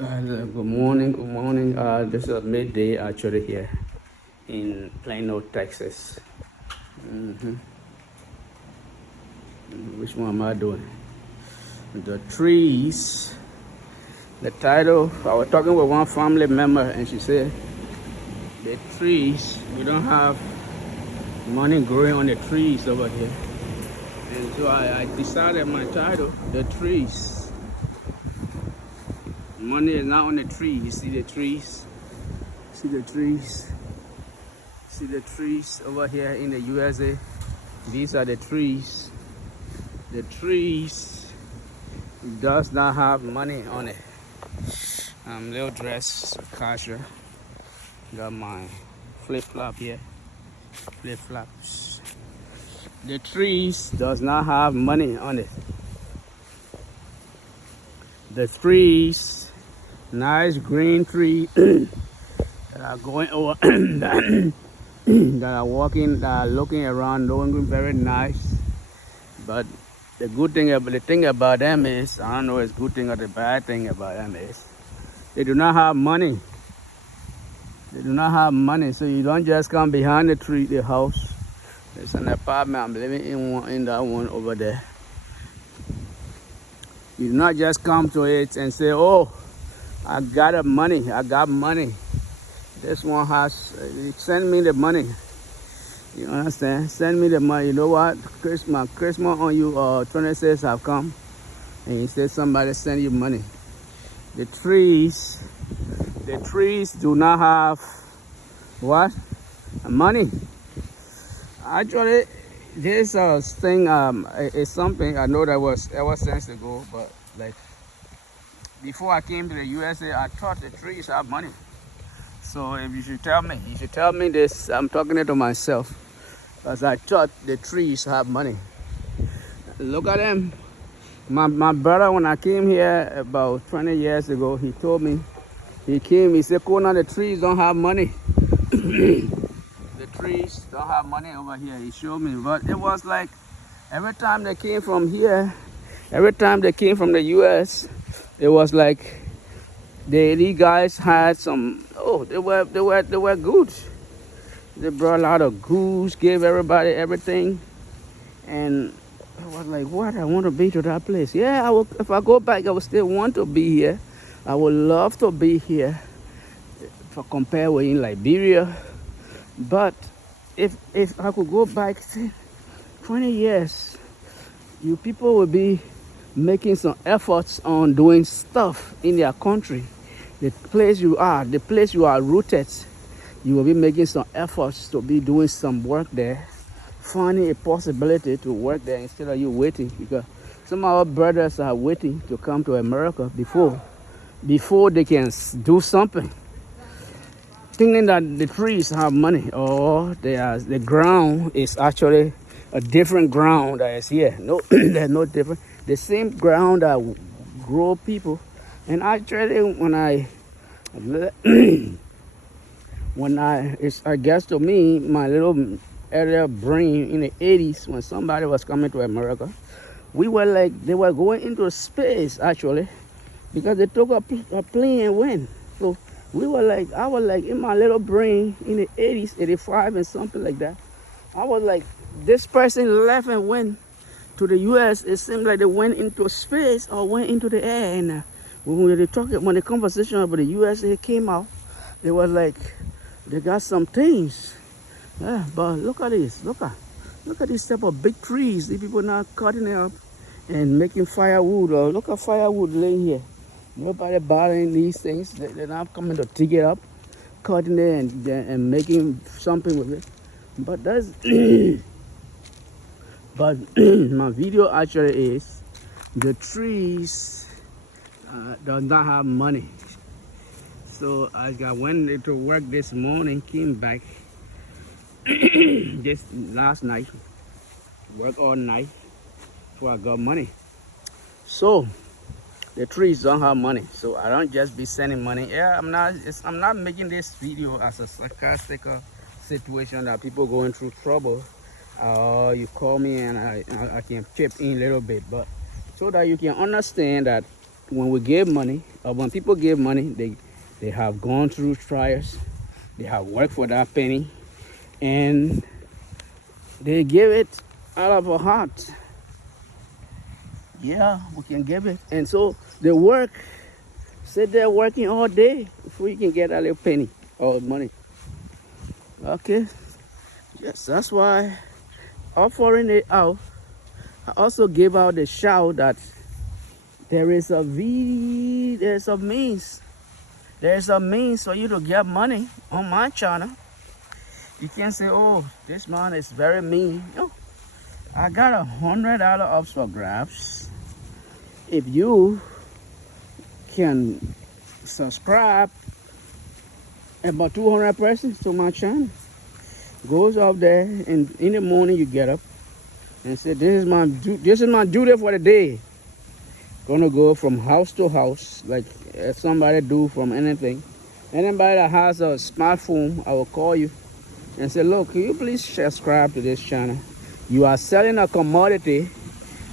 Good morning, good morning. This is midday actually here in Plano, Texas. hmm Which one am I doing? The trees. The title, I was talking with one family member and she said, the trees, we don't have money growing on the trees over here. And so I decided my title, the trees. Money is not on the trees. You see the trees? See the trees? See the trees over here in the USA? These are the trees. The trees does not have money on it. Little dress, casual. Got my flip-flop here. Flip-flops. The trees does not have money on it. The trees, nice green tree that are going over that are walking, that are looking around, looking very nice. But the thing about them is, I don't know if it's good thing or the bad thing about them is, they do not have money. They do not have money, so you don't just come behind the tree, the house. There's an apartment, I'm living in that one over there. You do not just come to it and say, oh, I got money, I got money. This one has, send me the money. You understand? Send me the money. You know what? Christmas on you, 26 have come. And you say somebody send you money. The trees do not have what? Money. Actually, this thing is something I know that was ever since ago, but like before I came to the USA, I thought the trees have money. So if you should tell me this, I'm talking it to myself, because I thought the trees have money. Look at them. My brother, when I came here about 20 years ago, he told me, he said, Kona, the trees don't have money. The trees don't have money over here. He showed me, but it was like every time they came from here, every time they came from the US, it was like these guys had some, they were good. They brought a lot of goods, gave everybody everything. And I was like, what? I want to be to that place. Yeah, I will, if I go back, I will still want to be here. I would love to be here for compare with in Liberia. But if I could go back, say, 20 years, you people will be making some efforts on doing stuff in their country. The place you are rooted, you will be making some efforts to be doing some work there, finding a possibility to work there instead of you waiting, because some of our brothers are waiting to come to America before they can do something, thinking that the trees have money or the ground is actually a different ground that is here. No, they're no different. The same ground that grow people. And actually, I guess to me, my little earlier brain in the 80s, when somebody was coming to America, we were like, they were going into space actually, because they took a plane and went. So we were like, I was like, in my little brain in the 80s, 85 and something like that, I was like, this person left and went to the US. It seemed like they went into space or went into the air. And when the conversation about the USA came out, they were like, they got some things. Yeah, but look at this. Look at these type of big trees. These people now cutting it up and making firewood. Or look at firewood laying here. Nobody bothering these things. They're not coming to dig it up, cutting it and making something with it. But that's but my video actually is the trees does not have money. So I went to work this morning, came back this last night, work all night before I got money. So the trees don't have money, so I don't just be sending money. Yeah, I'm not making this video as a sarcastic situation that people going through trouble. You call me and I can chip in a little bit, but so that you can understand that when we give money, when people give money, they have gone through trials, they have worked for that penny, and they give it out of a heart. Yeah, we can give it. And so they work, sit there working all day before you can get a little penny or money. Okay, yes, that's why offering it out, I also give out the shout that there's a means. There's a means for you to get money on my channel. You can't say, oh, this man is very mean. No, I got $100 up for grabs. If you can subscribe about 200 persons to my channel, goes up there, and in the morning you get up and say, this is my duty for the day. Gonna go from house to house like somebody do from anything. Anybody that has a smartphone, I will call you and say, look, can you please subscribe to this channel? You are selling a commodity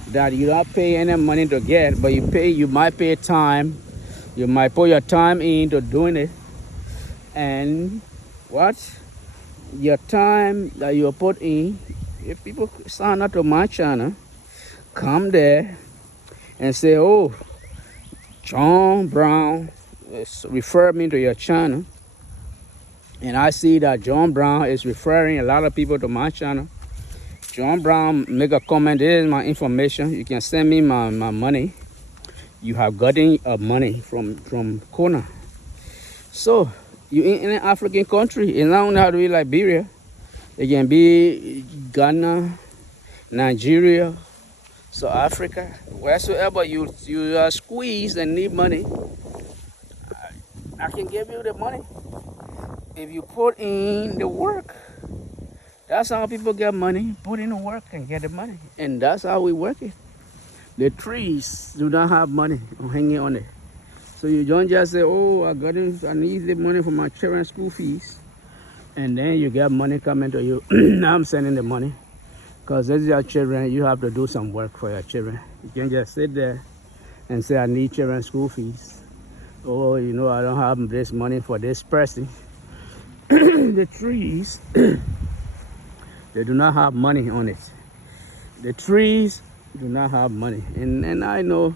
that you don't pay any money to get, but you might pay time. You might put your time into doing it. And what? Your time that you put in, if people sign up to my channel, come there and say, oh, John Brown referred me to your channel. And I see that John Brown is referring a lot of people to my channel. John Brown make a comment, this is my information. You can send me my money. You have gotten money from Kona. So you in an African country, it not only have to be Liberia, it can be Ghana, Nigeria, South Africa, wheresoever you are squeezed and need money, I can give you the money if you put in the work. That's how people get money. Put in the work and get the money. And that's how we work it. The trees do not have money hanging on it. So you don't just say, oh, I need the money for my children's school fees. And then you get money coming to you. Now I'm sending the money. Because this is your children, you have to do some work for your children. You can't just sit there and say, I need children's school fees. Oh, I don't have this money for this person. The trees, they do not have money on it. The trees do not have money. And I know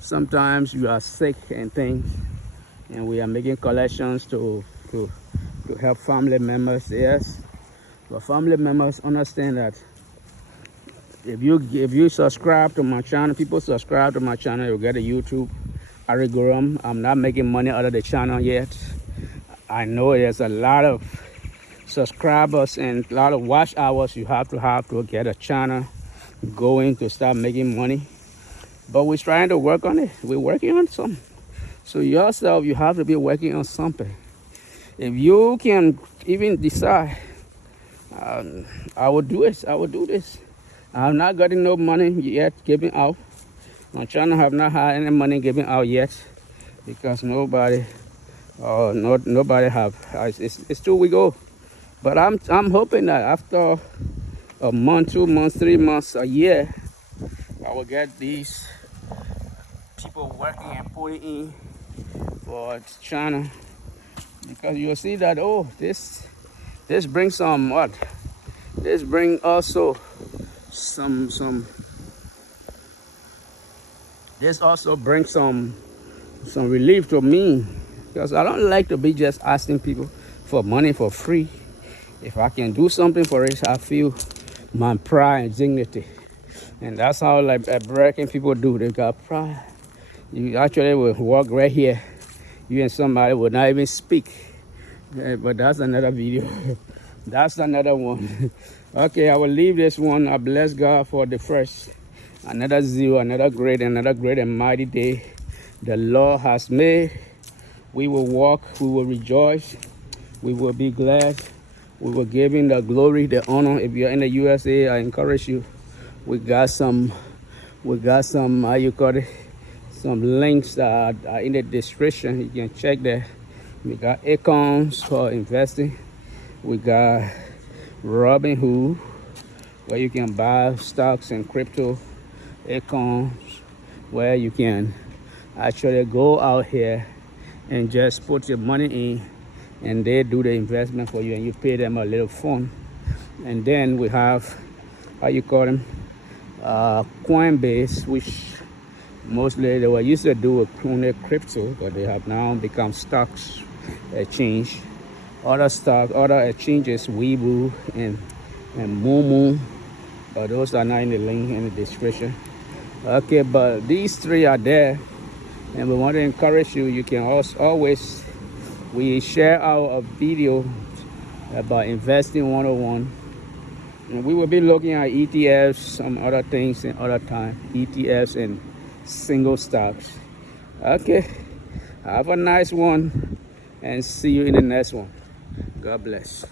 sometimes you are sick and things, and we are making collections to help family members. Yes, but family members understand that if you subscribe to my channel, people subscribe to my channel, you'll get a YouTube algorithm. I'm not making money out of the channel yet. I know there's a lot of subscribers and a lot of watch hours you have to get a channel going to start making money. But we're trying to work on it. We're working on something. So yourself, you have to be working on something. If you can even decide, I will do it. I will do this. I have not gotten no money yet giving out. My channel have not had any money giving out yet because nobody have. It's 2 weeks old. But I'm hoping that after a month, 2 months, 3 months, a year, I will get these people working and putting in for the channel. Because you'll see that, oh, this brings some what? This brings also this also brings some relief to me, because I don't like to be just asking people for money for free. If I can do something for it, I feel my pride and dignity. And that's how like American people do. They got pride. You actually will walk right here, you and somebody will not even speak. But that's another video. That's another one. Okay, I will leave this one. I bless God for the first. Another zeal, another great and mighty day the Lord has made. We will walk, we will rejoice, we will be glad, we will give him the glory, the honor. If you're in the USA, I encourage you. We got some, how you call it, some links that are in the description. You can check there. We got Accounts for investing. We got Robinhood, where you can buy stocks and crypto. Accounts, where you can actually go out here and just put your money in, and they do the investment for you, and you pay them a little fund. And then we have, how you call them, Coinbase, which mostly they were used to do with only crypto, but they have now become stocks exchange. Other exchanges, Webull and Momo, but those are not in the link in the description. Okay, but these three are there, and we want to encourage you. You can always, we share our video about investing 101, and we will be looking at ETFs, some other things in other time, ETFs and single stocks. Okay, have a nice one, and see you in the next one. God bless.